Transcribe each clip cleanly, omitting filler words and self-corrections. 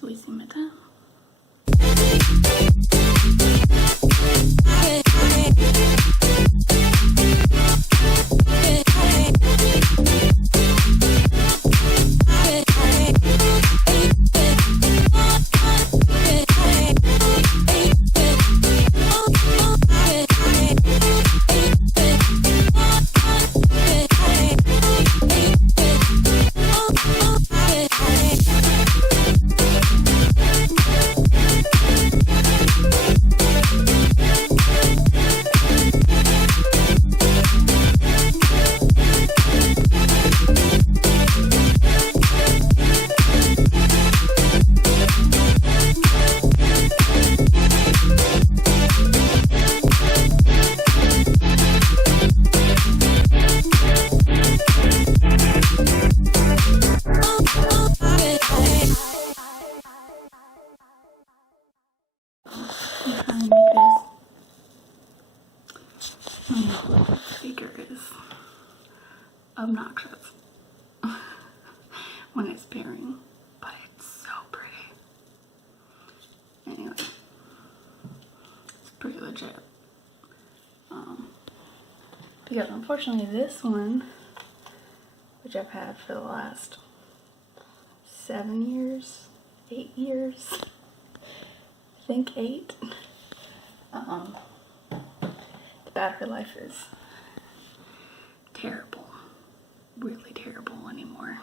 He's wasting my time. Speaker is obnoxious when it's pairing, but it's so pretty. Anyway, it's pretty legit. Because unfortunately this one, which I've had for the last 7 years, 8 years, I think 8, the battery life is terrible, really terrible anymore.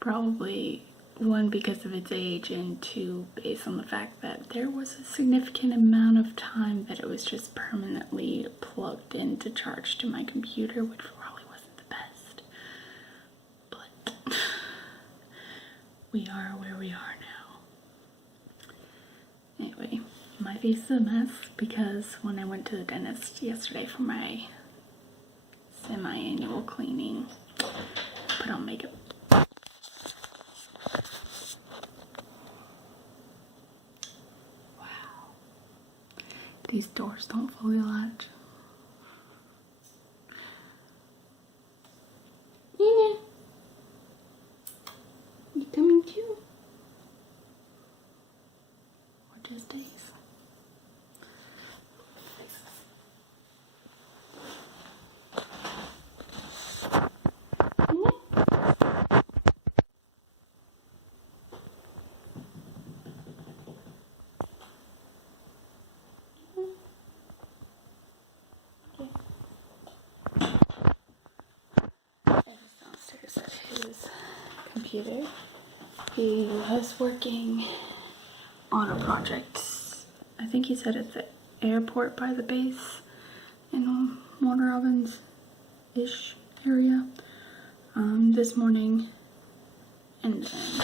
Probably one, because of its age, and two, based on the fact that there was a significant amount of time that it was just permanently plugged in to charge to my computer, which probably wasn't the best. But we are where we are now. Anyway, my face is a mess because when I went to the dentist yesterday for my semi-annual cleaning, put on makeup. Wow. These doors don't fully latch. Nina, you coming too? Or just days? Downstairs at his computer. He was working on a project. I think he said at the airport by the base in Warner Robins-ish area this morning, and then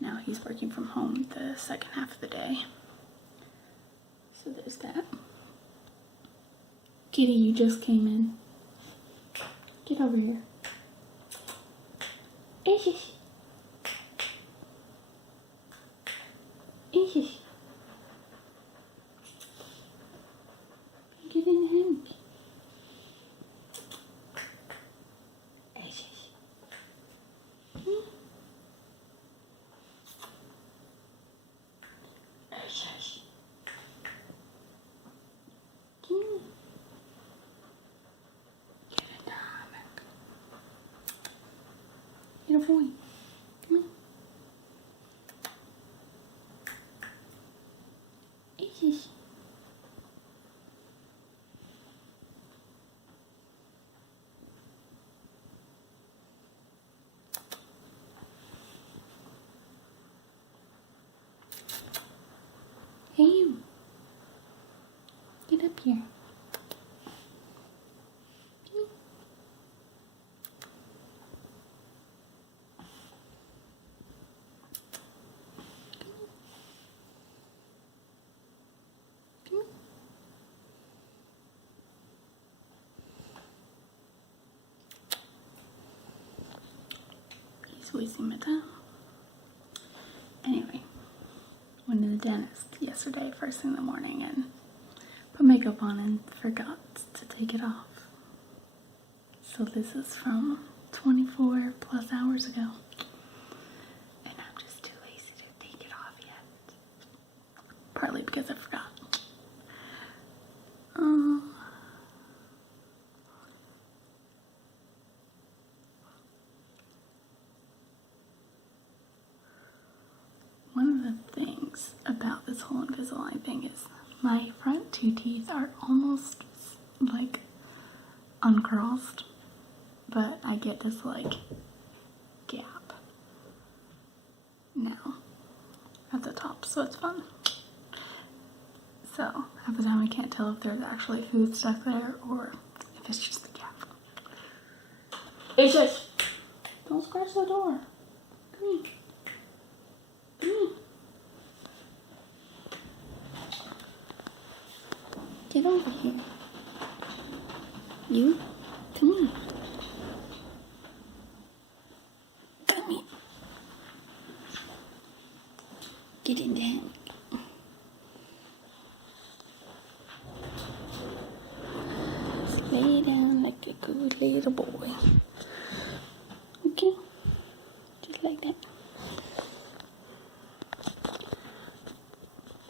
now he's working from home the second half of the day. So there's that. Kitty, you just came in. Get over here. Ish. Ish. Get in him. Ish. Ish. Come here. Get in the hammock. Get a boy. Come here. Ish. Hey, you. Get up here. Come here. Come here. He's wasting my time. Anyway, went to the dentist yesterday first thing in the morning and put makeup on and forgot to take it off. So this is from 24 plus hours ago. And I'm just too lazy to take partly because I forgot. One of the things about this whole Invisalign thing is my front 2 teeth are almost like uncrossed, but I get this like gap now at the top, so it's fun. So half the time I can't tell if there's actually food stuck there or if it's just the gap. Hey, shush! Don't scratch the door. Come here. Come here. Get over here. You? Come here. Come here. Get in the hammock. Lay down like a good little boy. Okay? Just like that.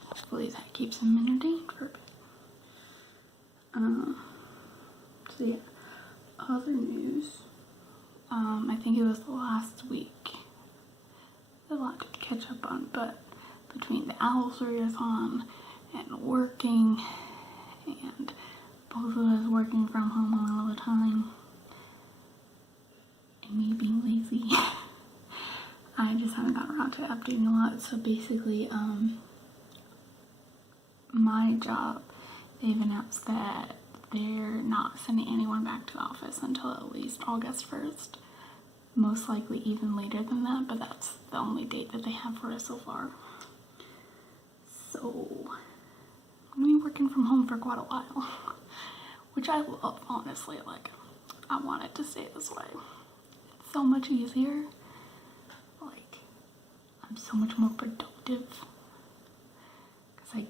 Hopefully that keeps him entertained for a bit. So yeah, other news. I think it was last week. A lot to catch up on, but between the owl on and working, and both of us working from home all the time, and me being lazy, I just haven't gotten around to updating a lot. So basically, my job, they've announced that they're not sending anyone back to the office until at least August 1st. Most likely even later than that, but that's the only date that they have for us so far. So, I'm gonna be working from home for quite a while, which I love, honestly. Like, I want it to stay this way. It's so much easier. Like, I'm so much more productive. Because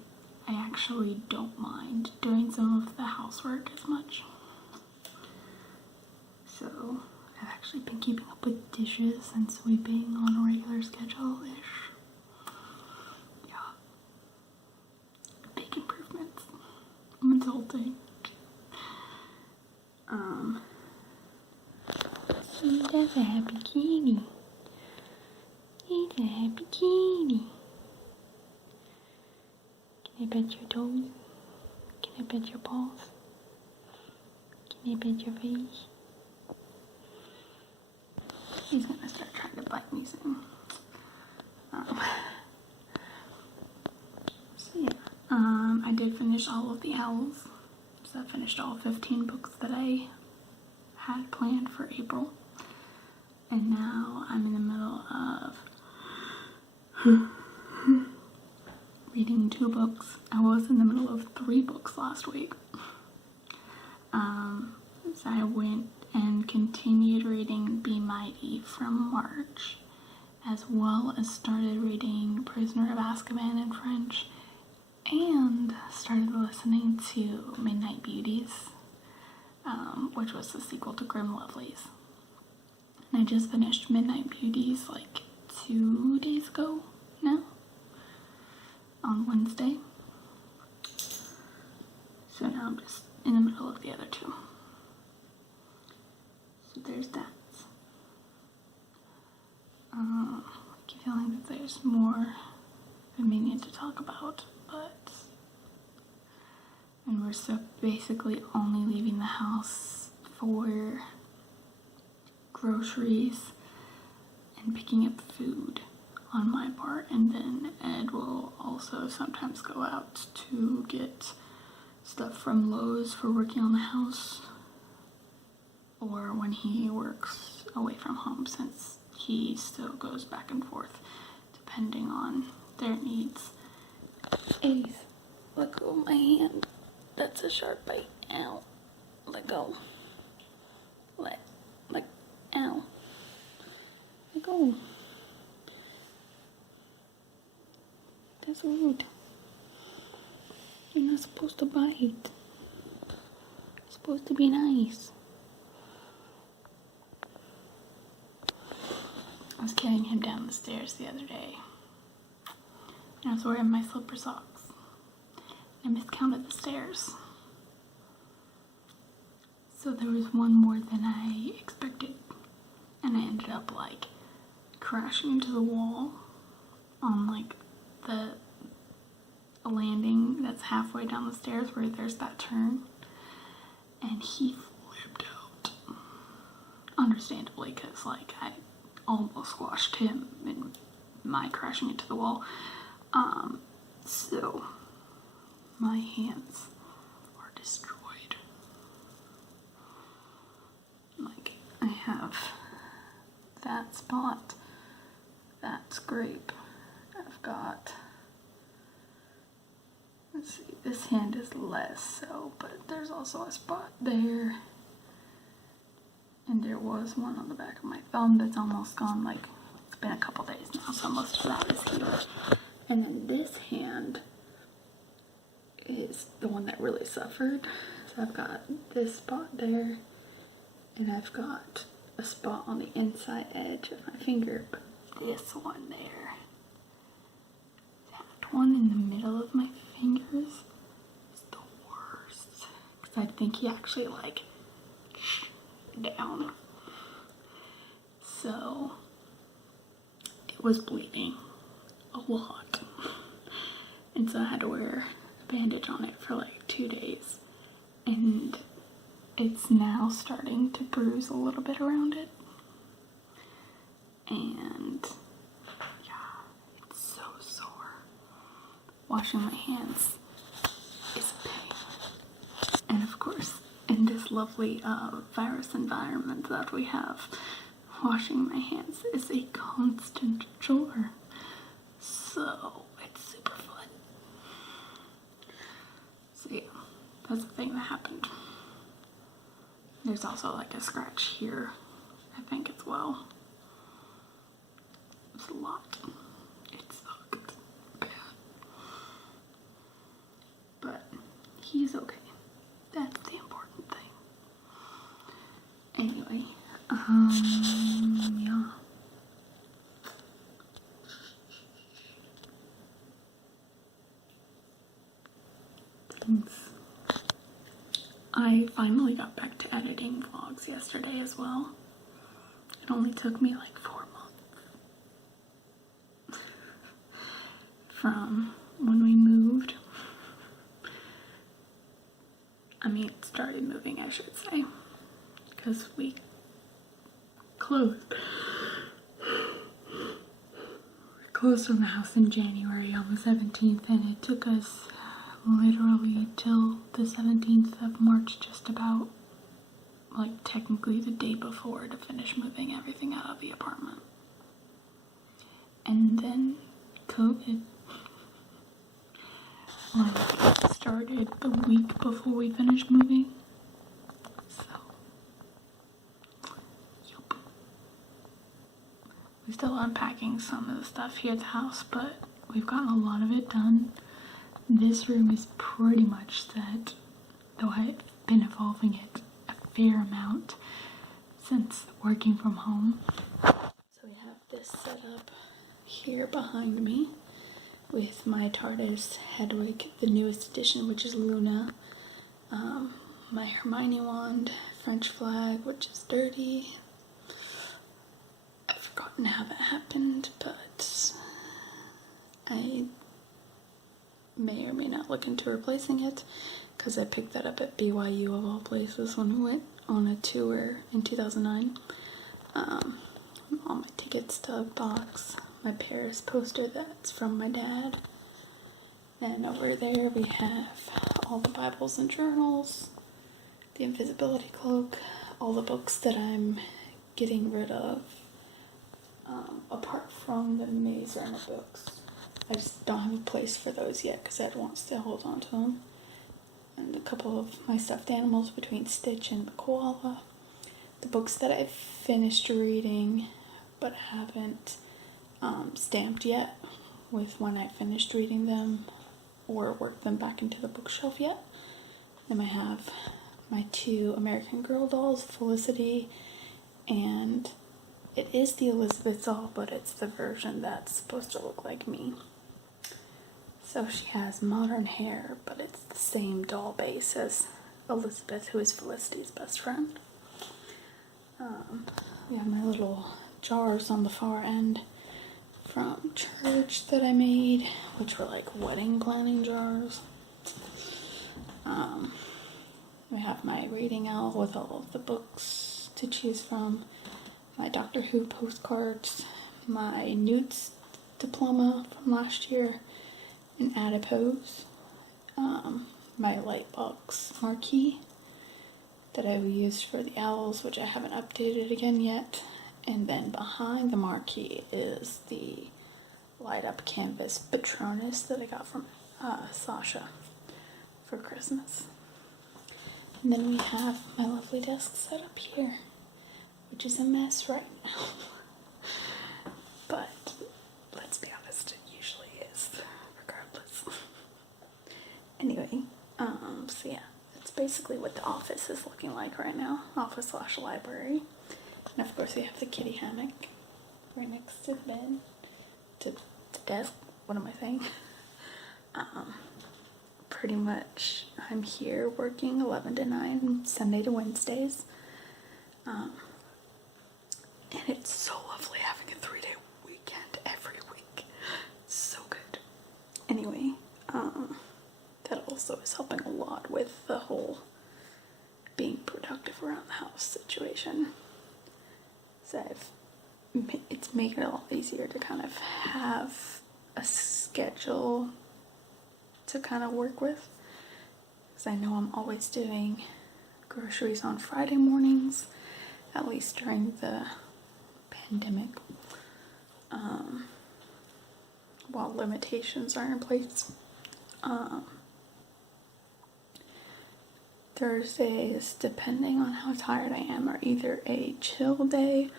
I actually don't mind doing some of the housework as much. So, I've actually been keeping up with dishes and sweeping on a regular schedule-ish. Yeah. Big improvements. I'm adulting. See, that's a happy kitty. He's a happy kitty. Can I pet your toes? Can I pet your paws? Can I pet your face? He's gonna start trying to bite me soon. So yeah, I did finish all of the owls. So I finished all 15 books that I had planned for April. And now I'm in the middle of reading 2 books. I was in the middle of 3 books last week. So I went and continued reading Be Mighty from March, as well as started reading Prisoner of Azkaban in French, and started listening to Midnight Beauties, which was the sequel to Grim Lovelies. And I just finished Midnight Beauties like 2 days ago now, on Wednesday. So now I'm just in the middle of the other 2. So there's that. I keep feeling that there's more that we need to talk about, but and we're so basically only leaving the house for groceries and picking up food on my part, and then Ed will also sometimes go out to get stuff from Lowe's for working on the house, or when he works away from home, since he still goes back and forth depending on their needs. Ace, let go of my hand. That's a sharp bite. Ow. Let go. Ow. Let go. That's rude. You're not supposed to bite. You're supposed to be nice. was carrying him down the stairs the other day, and I was wearing my slipper socks. I miscounted the stairs. So there was one more than I expected. And I ended up like crashing into the wall on like the landing that's halfway down the stairs where there's that turn. And he flipped out. Understandably, because like I almost squashed him in my crashing into the wall. So my hands are destroyed. Like, I have that spot, that scrape. I've got, let's see, this hand is less so, but there's also a spot there. And there was one on the back of my thumb that's almost gone. Like, it's been a couple days now, so most of that is healed. And then this hand is the one that really suffered. So I've got this spot there, and I've got a spot on the inside edge of my finger, but this one there, that one in the middle of my fingers is the worst. Because I think he actually like down. So it was bleeding a lot. And so I had to wear a bandage on it for like 2 days. And it's now starting to bruise a little bit around it. And yeah, it's so sore. Washing my hands is a pain. And of course, in this lovely virus environment that we have, washing my hands is a constant chore. So it's super fun. So yeah, that's the thing that happened. There's also like a scratch here, I think, as well. It's a lot. It sucked bad. But he's okay. That's the important thing. Anyway, yeah. Things. I finally got back to editing vlogs yesterday as well. It only took me like 4 months from when we moved. I mean, started moving, I should say, because we closed on the house in January on the 17th, and it took us literally till the 17th of March, just about, like technically the day before, to finish moving everything out of the apartment. And then COVID like started the week before we finished moving. So yup. We're still unpacking some of the stuff here at the house, but we've gotten a lot of it done. This room is pretty much set, though I've been evolving it a fair amount since working from home. So we have this set up here behind me with my TARDIS Hedwig, the newest edition, which is Luna, my Hermione wand, French flag, which is dirty. I've forgotten how that happened, but I may or may not look into replacing it, because I picked that up at BYU of all places when we went on a tour in 2009. All my ticket stub box, my Paris poster that's from my dad, and over there we have all the Bibles and journals, the invisibility cloak, all the books that I'm getting rid of, apart from the Maze Runner books. I just don't have a place for those yet because Ed wants to hold on to them. And a couple of my stuffed animals between Stitch and the koala. The books that I've finished reading but haven't stamped yet with when I finished reading them or worked them back into the bookshelf yet. Then I have my 2 American Girl dolls, Felicity, and it is the Elizabeth doll, but it's the version that's supposed to look like me. So So she has modern hair, but it's the same doll base as Elizabeth, who is Felicity's best friend. We have my little jars on the far end from church that I made, which were like wedding planning jars. We have my reading owl with all of the books to choose from, my Doctor Who postcards, my Newt's diploma from last year in adipose, my Lightbox marquee that I used for the owls, which I haven't updated again yet. And then behind the marquee is the light up canvas Patronus that I got from Sasha for Christmas. And then we have my lovely desk set up here, which is a mess right now. But let's be honest, it usually is, regardless. Anyway, so yeah, that's basically what the office is looking like right now. Office / library. And of course we have the kitty hammock right next to the bed, to the desk. What am I saying? Pretty much I'm here working 11 to 9, Sunday to Wednesdays. And it's so lovely having a 3-day weekend every week. So good. Anyway, that also is helping a lot with the whole being productive around the house situation. So it's making it a lot easier to kind of have a schedule to kind of work with, because I know I'm always doing groceries on Friday mornings, at least during the pandemic, while limitations are in place. Thursdays, depending on how tired I am, are either a chill day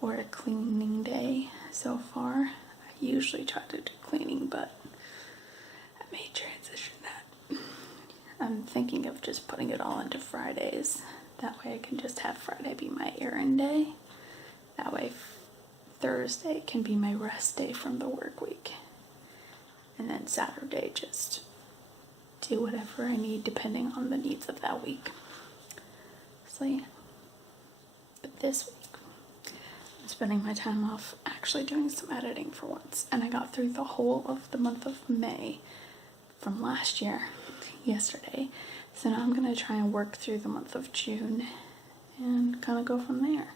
or a cleaning day. So far, I usually try to do cleaning, but I may transition that. I'm thinking of just putting it all into Fridays. That way I can just have Friday be my errand day. That way Thursday can be my rest day from the work week. And then Saturday just do whatever I need depending on the needs of that week. So yeah. But this week, I'm spending my time off actually doing some editing for once. And I got through the whole of the month of May from last year yesterday. So now I'm going to try and work through the month of June and kind of go from there.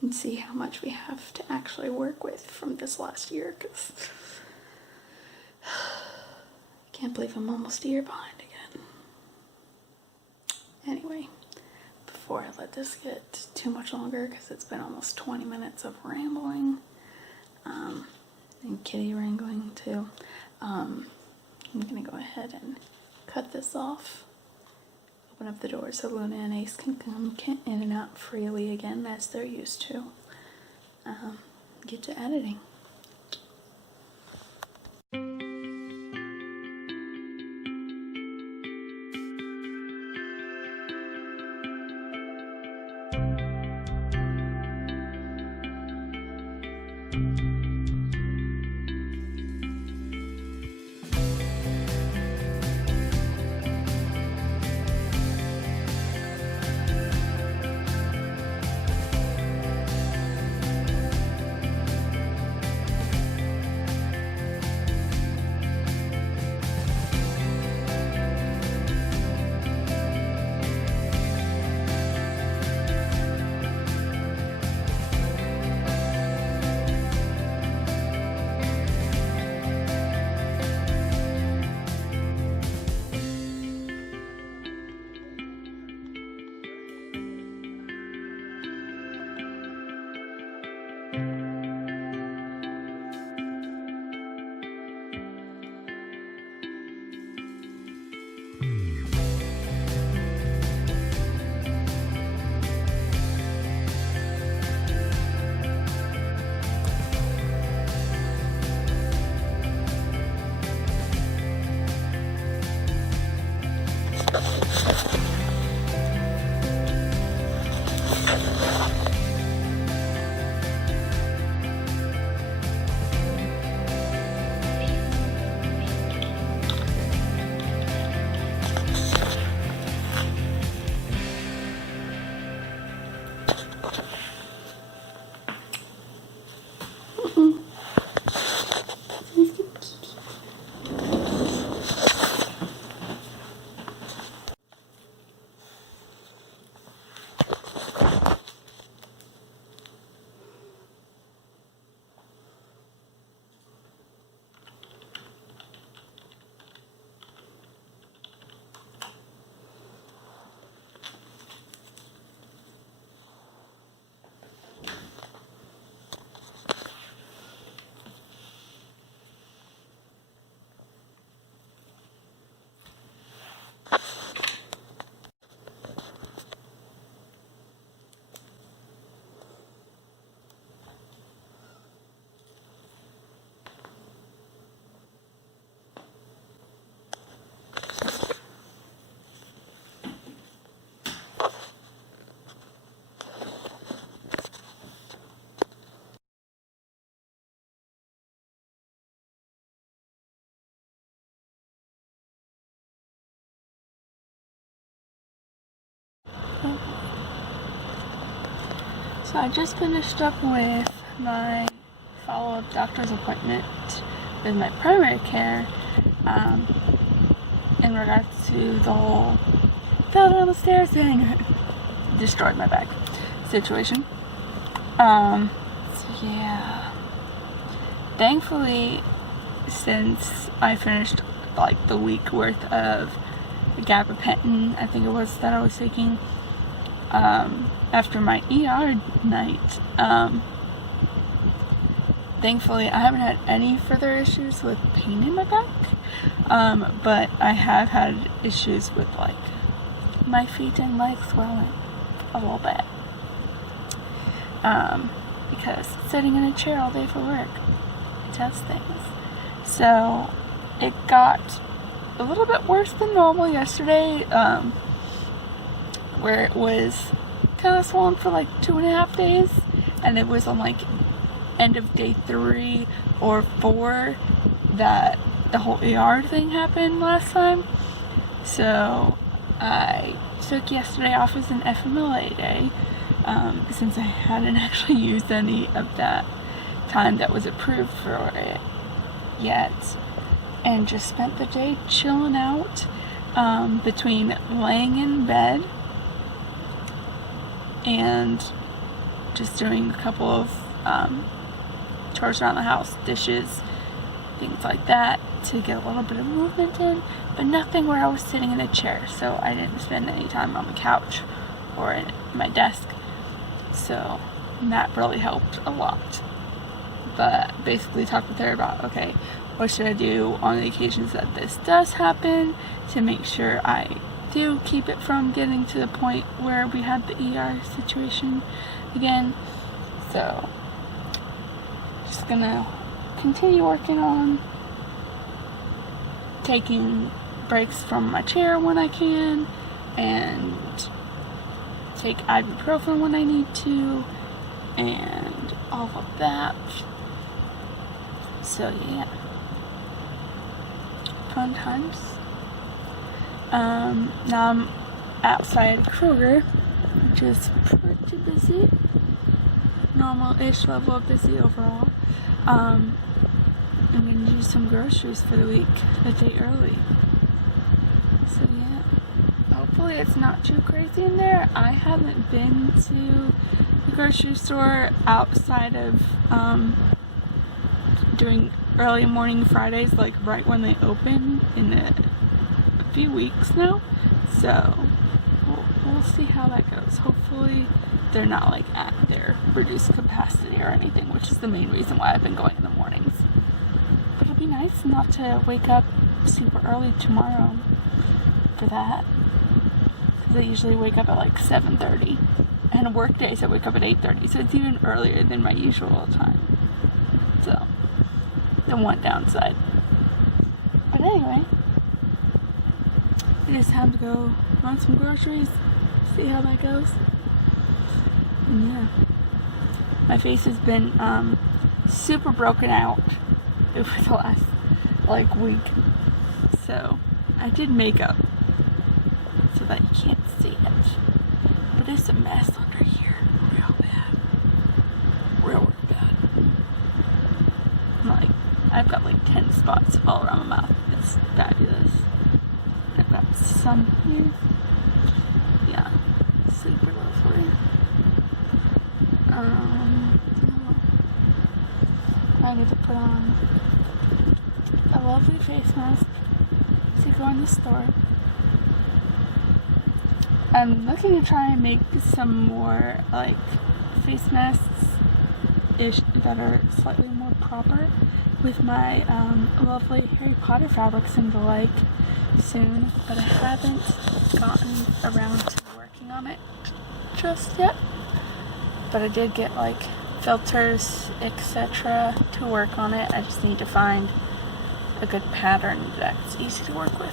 And see how much we have to actually work with from this last year, because I can't believe I'm almost a year behind again. Anyway, before I let this get too much longer, because it's been almost 20 minutes of rambling, and kitty wrangling too, I'm going to go ahead and cut this off. Open up the door so Luna and Ace can come in and out freely again as they're used to. Get to editing. So I just finished up with my follow-up doctor's appointment with my primary care in regards to the whole fell down the stairs thing, destroyed my back situation. So yeah, thankfully, since I finished like the week worth of gabapentin, I think it was, that I was taking after my ER night, thankfully I haven't had any further issues with pain in my back, but I have had issues with like my feet and legs swelling a little bit, because sitting in a chair all day for work, it does things. So it got a little bit worse than normal yesterday, where it was kind of swollen for like 2.5 days, and it was on like end of day 3 or 4 that the whole ER thing happened last time. So I took yesterday off as an FMLA day, since I hadn't actually used any of that time that was approved for it yet, and just spent the day chilling out, between laying in bed and just doing a couple of chores around the house, dishes, things like that, to get a little bit of movement in, but nothing where I was sitting in a chair, so I didn't spend any time on the couch or in my desk, so that really helped a lot. But basically talked with her about, okay, what should I do on the occasions that this does happen to make sure I do keep it from getting to the point where we had the ER situation again. So just gonna continue working on taking breaks from my chair when I can, and take ibuprofen when I need to, and all of that. So yeah, fun times. Now I'm outside Kroger, which is pretty busy, normal-ish level of busy overall. I'm gonna do some groceries for the week a day early. So yeah, hopefully it's not too crazy in there. I haven't been to the grocery store outside of doing early morning Fridays, like right when they open, in a few weeks now. So we'll see how that goes. Hopefully they're not like at their reduced capacity or anything, which is the main reason why I've been going in the mornings. But it'll be nice not to wake up super early tomorrow for that, because I usually wake up at like 7:30, and work days I wake up at 8:30, so it's even earlier than my usual time. So the one downside. But anyway, it is time to go run some groceries, see how that goes. And yeah, my face has been super broken out over the last like week, so I did makeup so that you can't see it, but it's a mess under here, real bad, real bad. Like, I've got like 10 spots all around my mouth. It's fabulous. I've got some here. Yeah, super lovely. I get to put on a lovely face mask to go in the store. I'm looking to try and make some more like face masks-ish that are slightly more proper with my lovely Harry Potter fabrics and the like soon, but I haven't gotten around to working on it just yet. But I did get like filters, etc. to work on it. I just need to find a good pattern that's easy to work with.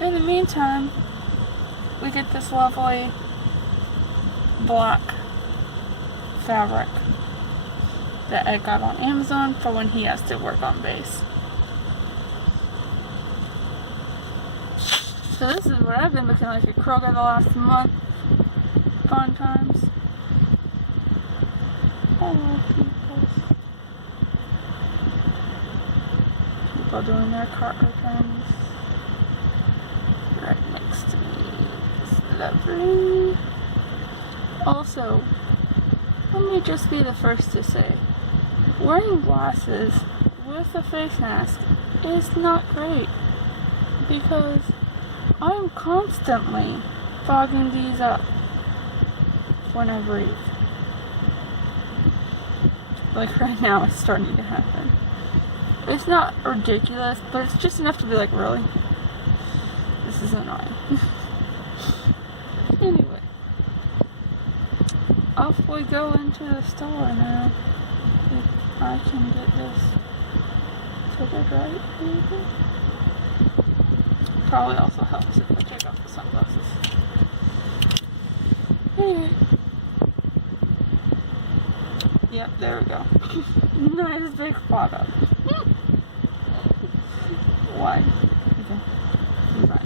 In the meantime, we get this lovely black fabric that I got on Amazon for when he has to work on base. So this is what I've been looking like at Kroger the last month. Fun times. Hello, people. People doing their cart returns. Right next to me. It's lovely. Also, let me just be the first to say, wearing glasses with a face mask is not great, because I'm constantly fogging these up when I breathe. Like right now, it's starting to happen. It's not ridiculous, but it's just enough to be like, really? This is annoying. Anyway, off we go into the store now. If I can get this figured right, maybe? Probably also helps if I take off the sunglasses. Anyway. Yep, there we go. Nice big fog up. Why? Okay. Be right.